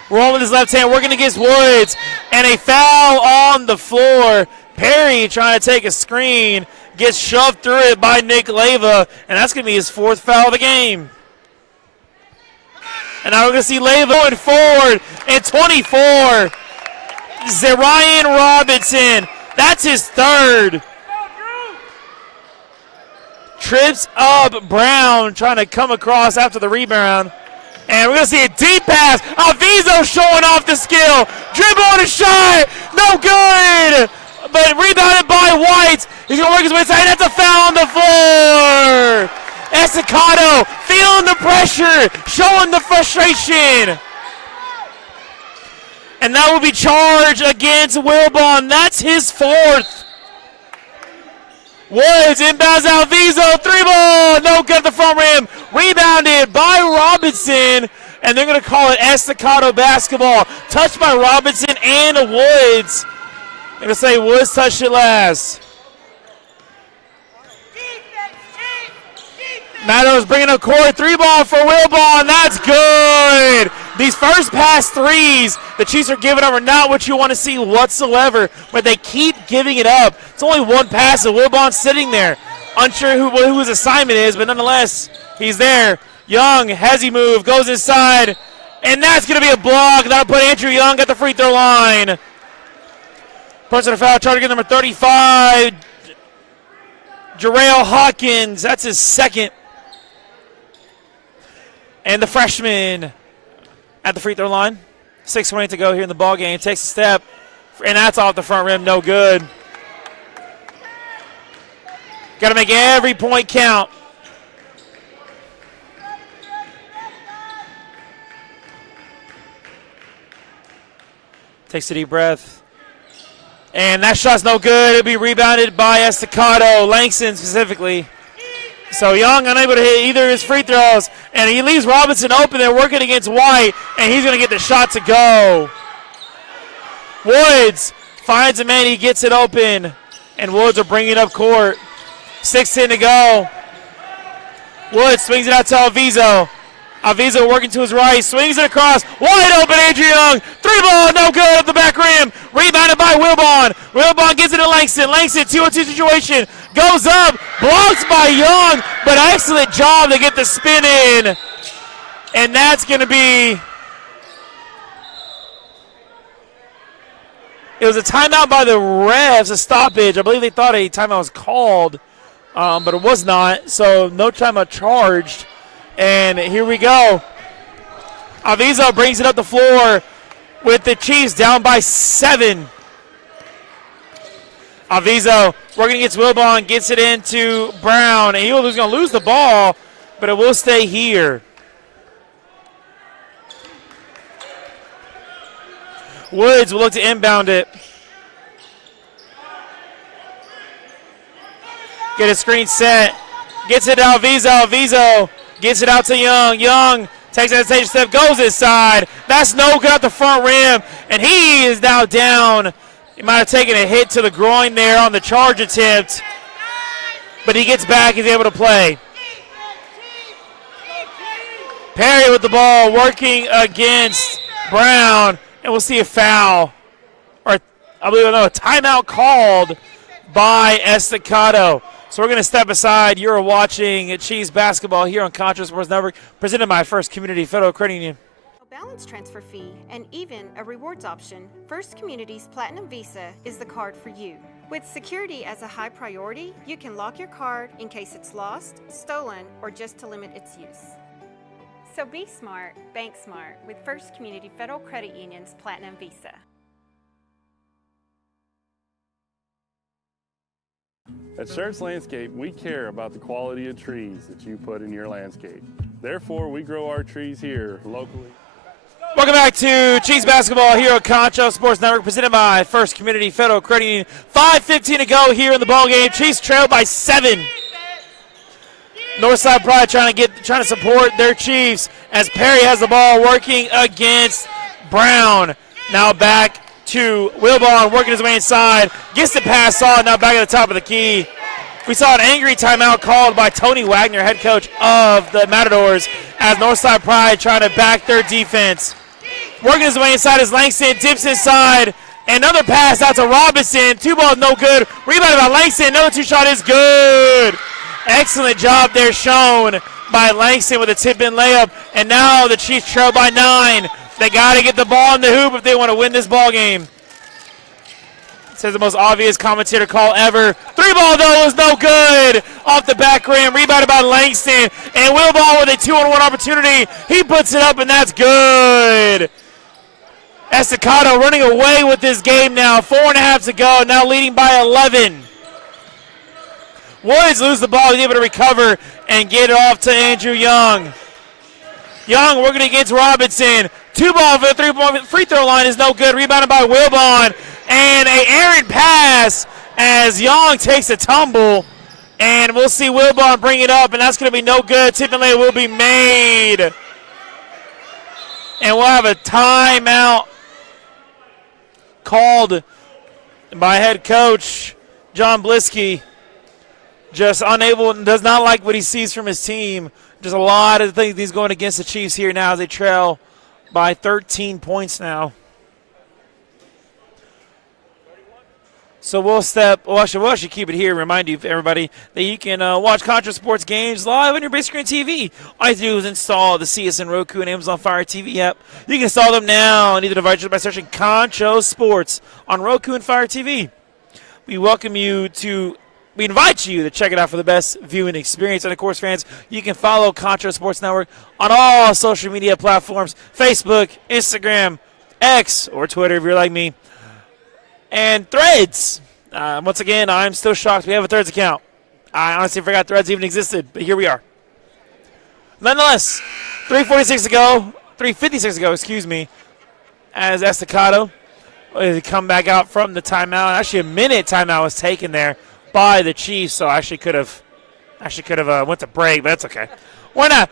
Rolling with his left hand, working against Woods, and a foul on the floor. Perry trying to take a screen, gets shoved through it by Nick Leyva, and that's going to be his fourth foul of the game. And now we're going to see Leyva going forward, and 24. Zarian Robinson, that's his third. Trips up Brown, trying to come across after the rebound. And we're going to see a deep pass. Alvizo showing off the skill. Dribble on a shot. No good. But rebounded by White. He's going to work his way inside. That's a foul on the floor. Estacado feeling the pressure, showing the frustration. And that will be charged against Wilbon. That's his fourth. Woods inbounds Alvizo. Three ball. No good at the front rim. Rebounded by Robinson. And they're going to call it Estacado basketball. Touched by Robinson and Woods. I'm going to say Woods touched it last. Mattos bringing up court. Three ball for Wilbon. That's good. These first pass threes, the Chiefs are giving up are not what you want to see whatsoever, but they keep giving it up. It's only one pass, and Wilbon's sitting there. Unsure who his assignment is, but nonetheless, he's there. Young, has he moved, goes inside, and that's going to be a block. That'll put Andrew Young at the free throw line. Personal foul charge against number 35, Jarrell Hawkins. That's his second. And the freshman at the free throw line. 6:20 to go here in the ball game. Takes a step, and that's off the front rim. No good. Got to make every point count. Takes a deep breath. And that shot's no good. It'll be rebounded by Estacado, Langston specifically. So Young unable to hit either of his free throws, and he leaves Robinson open. They're working against White, and he's going to get the shot to go. Woods finds a man. He gets it open, and Woods will bring it up court. 6:10 to go. Woods swings it out to Alviso. Alviso working to his right, swings it across, wide open, Andrew Young, 3-ball, no good at the back rim, rebounded by Wilbon. Wilbon gets it to Langston. Langston, 2-on-2 situation, goes up, blocked by Young, but excellent job to get the spin in. And that's going to be, it was a timeout by the refs, a stoppage. I believe they thought a timeout was called, but it was not, so no timeout charged. And here we go. Alviso brings it up the floor with the Chiefs down by 7. Alviso working against Wilbon, gets it into Brown. And he was going to lose the ball, but it will stay here. Woods will look to inbound it. Get a screen set. Gets it to Alviso. Alviso gets it out to Young. Young takes that stage step, goes inside. That's no good at the front rim. And he is now down. He might have taken a hit to the groin there on the charge attempt. But he gets back. He's able to play. Perry with the ball working against Brown. And we'll see a foul. Or I believe a timeout called by Estacado. So we're going to step aside. You're watching Chiefs basketball here on Concho Sports Network, presented by First Community Federal Credit Union. A balance transfer fee and even a rewards option, First Community's Platinum Visa is the card for you. With security as a high priority, you can lock your card in case it's lost, stolen, or just to limit its use. So be smart, bank smart with First Community Federal Credit Union's Platinum Visa. At Schertz Landscape, we care about the quality of trees that you put in your landscape. Therefore, we grow our trees here locally. Welcome back to Chiefs basketball here at Concho Sports Network, presented by First Community Federal Credit Union. 5:15 to go here in the ball game. Chiefs trail by 7. Northside Pride trying to support their Chiefs as Perry has the ball working against Brown. Now back to Wilbon working his way inside. Gets the pass on, now back at the top of the key. We saw an angry timeout called by Tony Wagner, head coach of the Matadors, as Northside Pride trying to back their defense. Working his way inside is Langston, dips inside. Another pass out to Robinson. 2 balls, no good. Rebounded by Langston. Another 2-shot is good. Excellent job there shown by Langston with a tip-in layup. And now the Chiefs trail by 9. They got to get the ball in the hoop if they want to win this ball game. Says the most obvious commentator call ever. 3-ball, though, is no good. Off the back rim, rebounded by Langston. And Wilbon with a 2-on-1 opportunity. He puts it up, and that's good. Estacado running away with this game now. 4.5 to go, now leading by 11. Woods loses the ball. He's able to recover and get it off to Andrew Young. Young working against Robinson. 2-ball for the 3-point free throw line is no good. Rebounded by Wilbon. And an errant pass as Young takes a tumble. And we'll see Wilbon bring it up, and that's going to be no good. Tip-in layup will be made. And we'll have a timeout called by head coach John Blisky. Just unable, does not like what he sees from his team. Just a lot of things he's going against the Chiefs here now as they trail by 13 points now. So we'll actually keep it here. Remind you, everybody, that you can watch Concho Sports games live on your big screen TV. All you have to do is install the CSN Roku and Amazon Fire TV app. You can install them now on either device by searching Concho Sports on Roku and Fire TV. We invite you to check it out for the best viewing experience. And, of course, fans, you can follow Concho Sports Network on all social media platforms, Facebook, Instagram, X, or Twitter if you're like me, and Threads. Once again, I'm still shocked we have a Threads account. I honestly forgot Threads even existed, but here we are. Nonetheless, 3:56 to go, as Estacado come back out from the timeout. Actually, a minute timeout was taken there by the Chiefs, so I actually could have went to break, but that's okay. We're not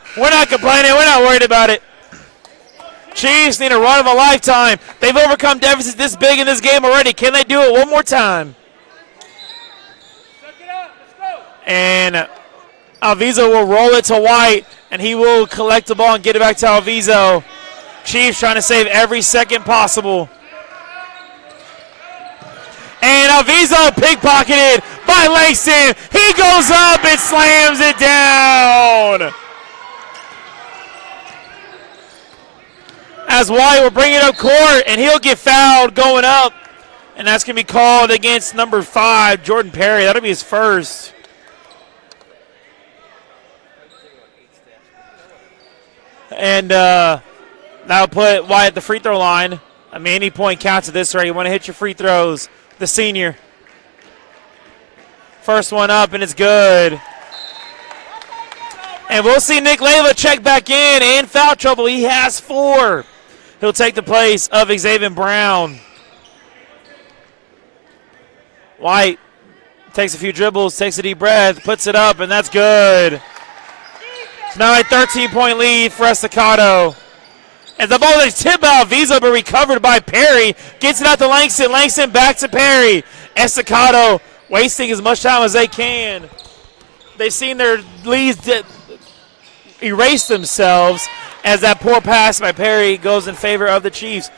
complaining. We're not worried about it. Chiefs need a run of a lifetime. They've overcome deficits this big in this game already. Can they do it one more time? And Alviso will roll it to White, and he will collect the ball and get it back to Alviso. Chiefs trying to save every second possible. And Alviso pickpocketed by Langston. He goes up and slams it down. As White will bring it up court, and he'll get fouled going up. And that's going to be called against number 5, Jordan Perry. That'll be his first. And that'll put White at the free throw line. I mean, any point counts at this rate. You want to hit your free throws. The senior. First one up, and it's good. And we'll see Nick Leyva check back in foul trouble. He has 4. He'll take the place of Xavier Brown. White takes a few dribbles, takes a deep breath, puts it up, and that's good. So now a 13-point lead for Estacado. And the ball is tipped by Alviso, but recovered by Perry. Gets it out to Langston. Langston back to Perry. Estacado wasting as much time as they can. They've seen their leads erase themselves as that poor pass by Perry goes in favor of the Chiefs.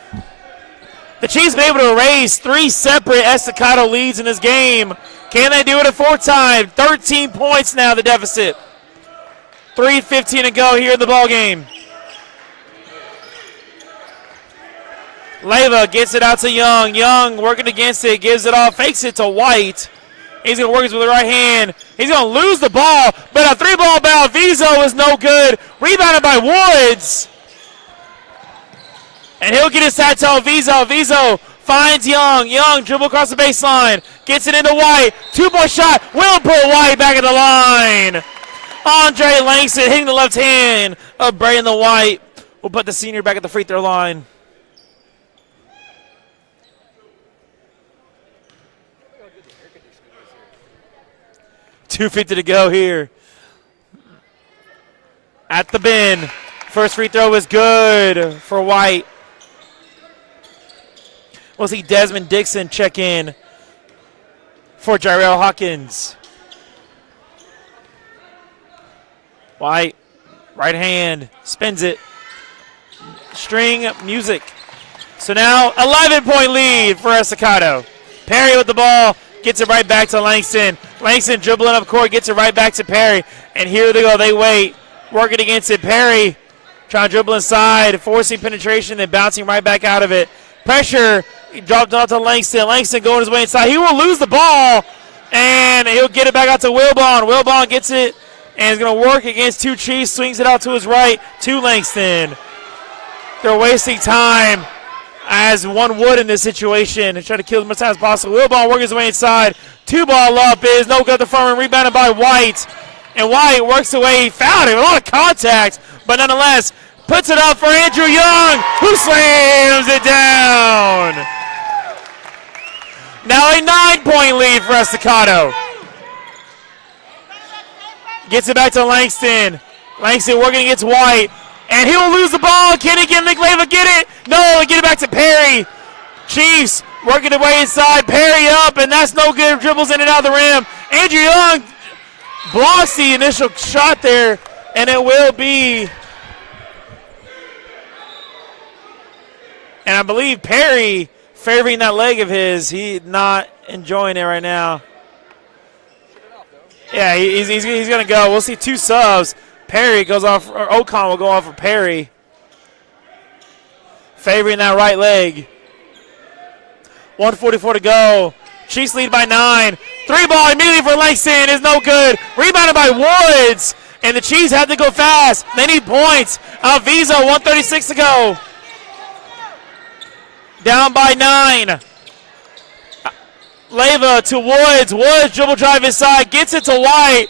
The Chiefs been able to erase 3 separate Estacado leads in this game. Can they do it a 4th time? 13 points now, the deficit. 3:15 to go here in the ball game. Leyva gets it out to Young. Young working against it, gives it off, fakes it to White. He's going to work it with the right hand. He's going to lose the ball, but a 3-ball by Alviso is no good. Rebounded by Woods. And he'll get his side to Alviso. Alviso finds Young. Young dribble across the baseline. Gets it into White. 2-point shot. Will put White back at the line. Andre Langston hitting the left hand of Brandon White. Will put the senior back at the free throw line. 2:50 to go here. At the bin. First free throw is good for White. We'll see Desmond Dixon check in for Jarrell Hawkins. White, right hand, spins it. String music. So now 11-point lead for Estacado. Perry with the ball, gets it right back to Langston. Langston dribbling up court, gets it right back to Perry. And here they go, they wait. Working against it, Perry trying to dribble inside, forcing penetration, then bouncing right back out of it. Pressure, he dropped it out to Langston. Langston going his way inside. He will lose the ball, and he'll get it back out to Wilbon. Wilbon gets it, and is going to work against 2 Chiefs, swings it out to his right to Langston. They're wasting time as one would in this situation. They're trying to kill as much time as possible. Wilbon working his way inside. 2-ball up is no good at the front end, rebounded by White. And White works away. He fouled him. A lot of contact, but nonetheless, puts it up for Andrew Young, who slams it down. Now a 9-point lead for Estacado. Gets it back to Langston. Langston working against White. And he will lose the ball. Can he get Nick Leyva? Get it? No, get it back to Perry. Chiefs working their way inside. Perry up, and that's no good. Dribbles in and out of the rim. Andrew Young blocks the initial shot there, and it will be. And I believe Perry favoring that leg of his. He's not enjoying it right now. Yeah, he's going to go. We'll see 2 subs. Perry goes off, or Ocon will go off for Perry. Favoring that right leg. 1:44 to go. Chiefs lead by 9. 3-ball immediately for Langston is no good. Rebounded by Woods. And the Chiefs have to go fast. They need points. Alviso, 1:36 to go. Down by 9. Leyva to Woods. Woods dribble drive inside. Gets it to White.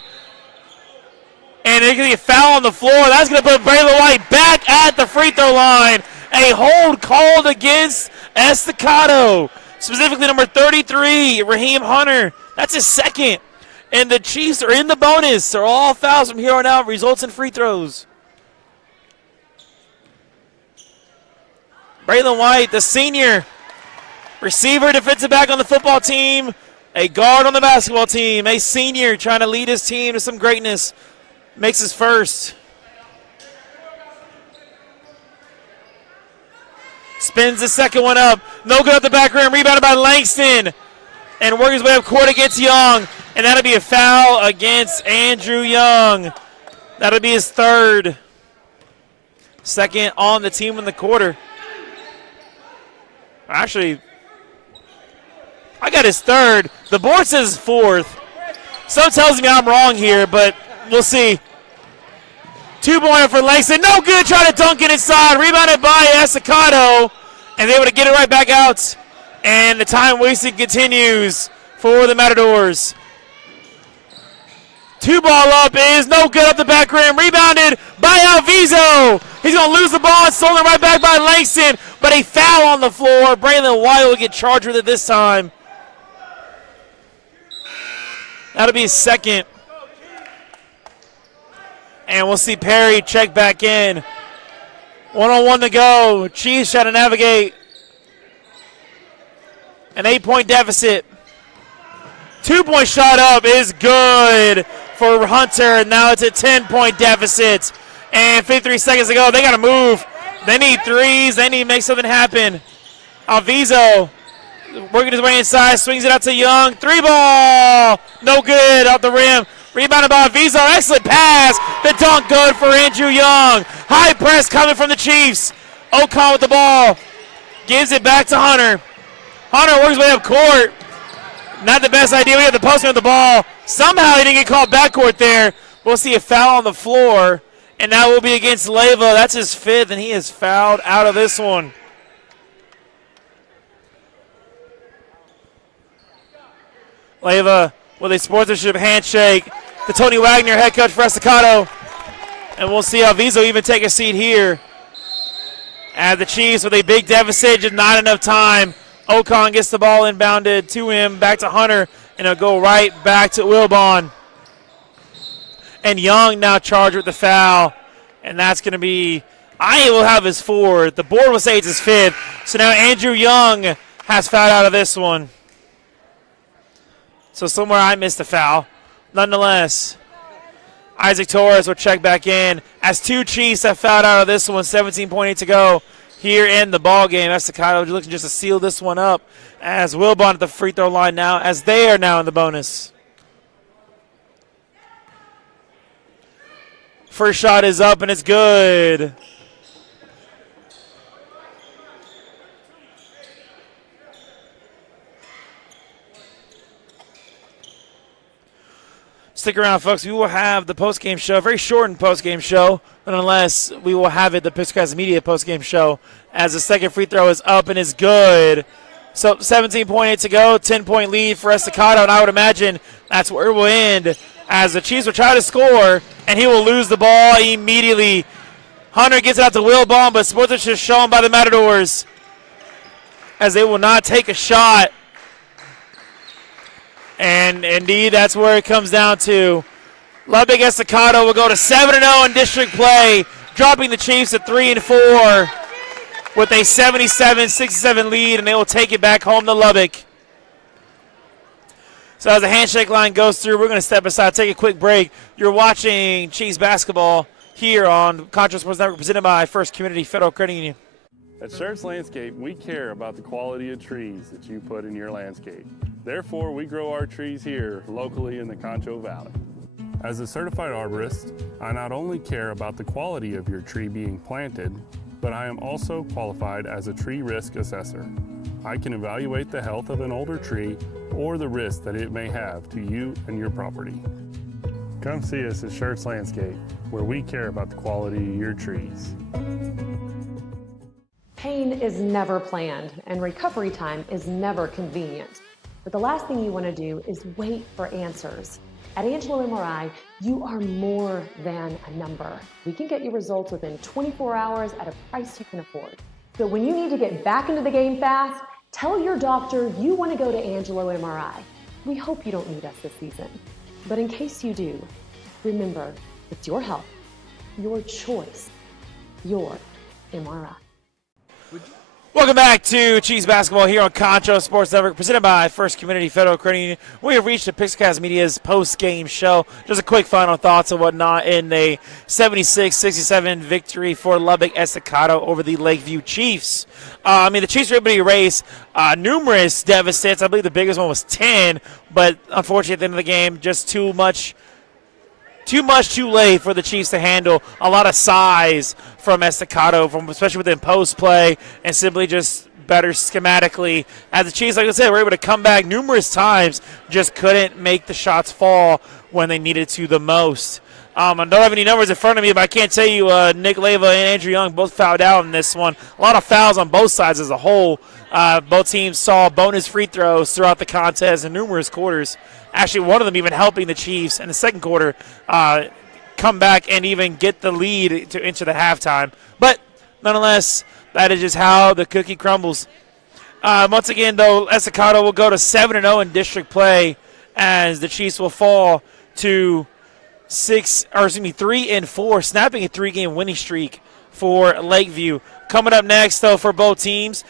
And they're going to get foul on the floor. That's going to put Braylon White back at the free throw line. A hold called against Estacado. Specifically number 33, Raheem Hunter. That's his second. And the Chiefs are in the bonus. So all fouls from here on out results in free throws. Braylon White, the senior receiver, defensive back on the football team, A guard on the basketball team, a senior trying to lead his team to some greatness. Makes his first. Spins the second one up. No good at the back rim. Rebounded by Langston. And working his way up court against Young. And that'll be a foul against Andrew Young. That'll be his third. Second on the team in the quarter. Actually, I got his third. The board says fourth. Some tells me I'm wrong here, but we'll see. 2-pointer for Langston. No good. Trying to dunk it inside. Rebounded by Estacado. And able to get it right back out. And the time wasting continues for the Matadors. 2-ball up is no good up the back rim. Rebounded by Alviso. He's going to lose the ball. It's stolen right back by Langston. But a foul on the floor. Braylon White will get charged with it this time. That'll be his second. And we'll see Perry check back in. 1-on-1 to go. Chiefs trying to navigate. An 8-point deficit. 2-point shot up is good for Hunter. And now it's a 10-point deficit. And 53 seconds to go. They got to move. They need threes. They need to make something happen. Alviso working his way inside. Swings it out to Young. 3-ball. No good. Out the rim. Rebounded by Alviso. Excellent pass. The dunk good for Andrew Young. High press coming from the Chiefs. Ocon with the ball. Gives it back to Hunter. Hunter works his way up court. Not the best idea. We have the postman with the ball. Somehow he didn't get called backcourt there. We'll see a foul on the floor. And that will be against Leva. That's his fifth, and he is fouled out of this one. Leva with a sponsorship handshake. To Tony Wagner, head coach for Estacado. And we'll see Alviso even take a seat here. And the Chiefs with a big deficit, just not enough time. Ocon gets the ball inbounded to him, back to Hunter, and it'll go right back to Wilbon. And Young now charged with the foul. And that's going to be, I will have his fourth. The board will say it's his fifth. So now Andrew Young has fouled out of this one. So somewhere I missed a foul. Nonetheless, Isaac Torres will check back in as two Chiefs have fouled out of this one. 17.8 to go here in the ball game. Estacado looking just to seal this one up as Wilbon at the free throw line now, as they are now in the bonus. First shot is up and it's good. Stick around, folks. We will have the post-game show, very shortened post-game show, but nonetheless, we will have it, the Pittsburgh Media post-game show, as the second free throw is up and is good. So 17.8 to go, 10-point lead for Estacado, and I would imagine that's where it will end, as the Chiefs will try to score, and he will lose the ball immediately. Hunter gets it out to Wilbon, but sports is shown by the Matadors, as they will not take a shot. And indeed, that's where it comes down to. Lubbock Estacado will go to 7-0 in district play, dropping the Chiefs at 3-4 with a 77-67 lead, and they will take it back home to Lubbock. So as the handshake line goes through, we're going to step aside, take a quick break. You're watching Chiefs basketball here on Concho Sports Network, presented by First Community Federal Credit Union. At Schertz Landscape, we care about the quality of trees that you put in your landscape. Therefore, we grow our trees here locally in the Concho Valley. As a certified arborist, I not only care about the quality of your tree being planted, but I am also qualified as a tree risk assessor. I can evaluate the health of an older tree or the risk that it may have to you and your property. Come see us at Schertz Landscape, where we care about the quality of your trees. Pain is never planned, and recovery time is never convenient. But the last thing you want to do is wait for answers. At Angelo MRI, you are more than a number. We can get you results within 24 hours at a price you can afford. So when you need to get back into the game fast, tell your doctor you want to go to Angelo MRI. We hope you don't need us this season. But in case you do, remember, it's your health, your choice, your MRI. Welcome back to Chiefs basketball here on Concho Sports Network, presented by First Community Federal Credit Union. We have reached the Pixcast Media's post-game show. Just a quick final thoughts and whatnot in a 76-67 victory for Lubbock Estacado over the Lakeview Chiefs. The Chiefs were able to erase numerous deficits. I believe the biggest one was 10, but unfortunately at the end of the game, just too much too late for the Chiefs to handle. A lot of size from Estacado, especially within post play, and simply just better schematically. As the Chiefs, like I said, were able to come back numerous times, just couldn't make the shots fall when they needed to the most. I don't have any numbers in front of me, but I can't tell you Nick Leva and Andrew Young both fouled out in this one. A lot of fouls on both sides as a whole. Both teams saw bonus free throws throughout the contest in numerous quarters. Actually, one of them even helping the Chiefs in the second quarter come back and even get the lead into the halftime. But nonetheless, that is just how the cookie crumbles. Once again, though, Estacado will go to 7-0 in district play as the Chiefs will fall to 3-4, snapping a 3-game winning streak for Lakeview. Coming up next, though, for both teams,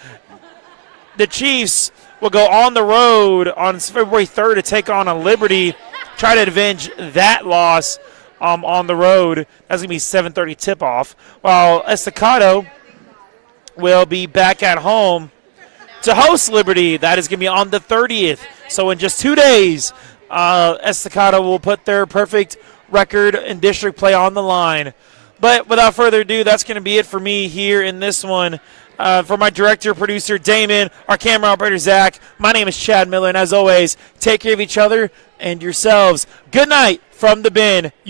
the Chiefs will go on the road on February 3rd to take on a Liberty, try to avenge that loss on the road. That's going to be 7:30 tip-off, while Estacado will be back at home to host Liberty. That is going to be on the 30th. So in just 2 days, Estacado will put their perfect record in district play on the line. But without further ado, that's going to be it for me here in this one. For my director, producer, Damon, our camera operator, Zach, my name is Chad Miller, and as always, take care of each other and yourselves. Good night from the bin.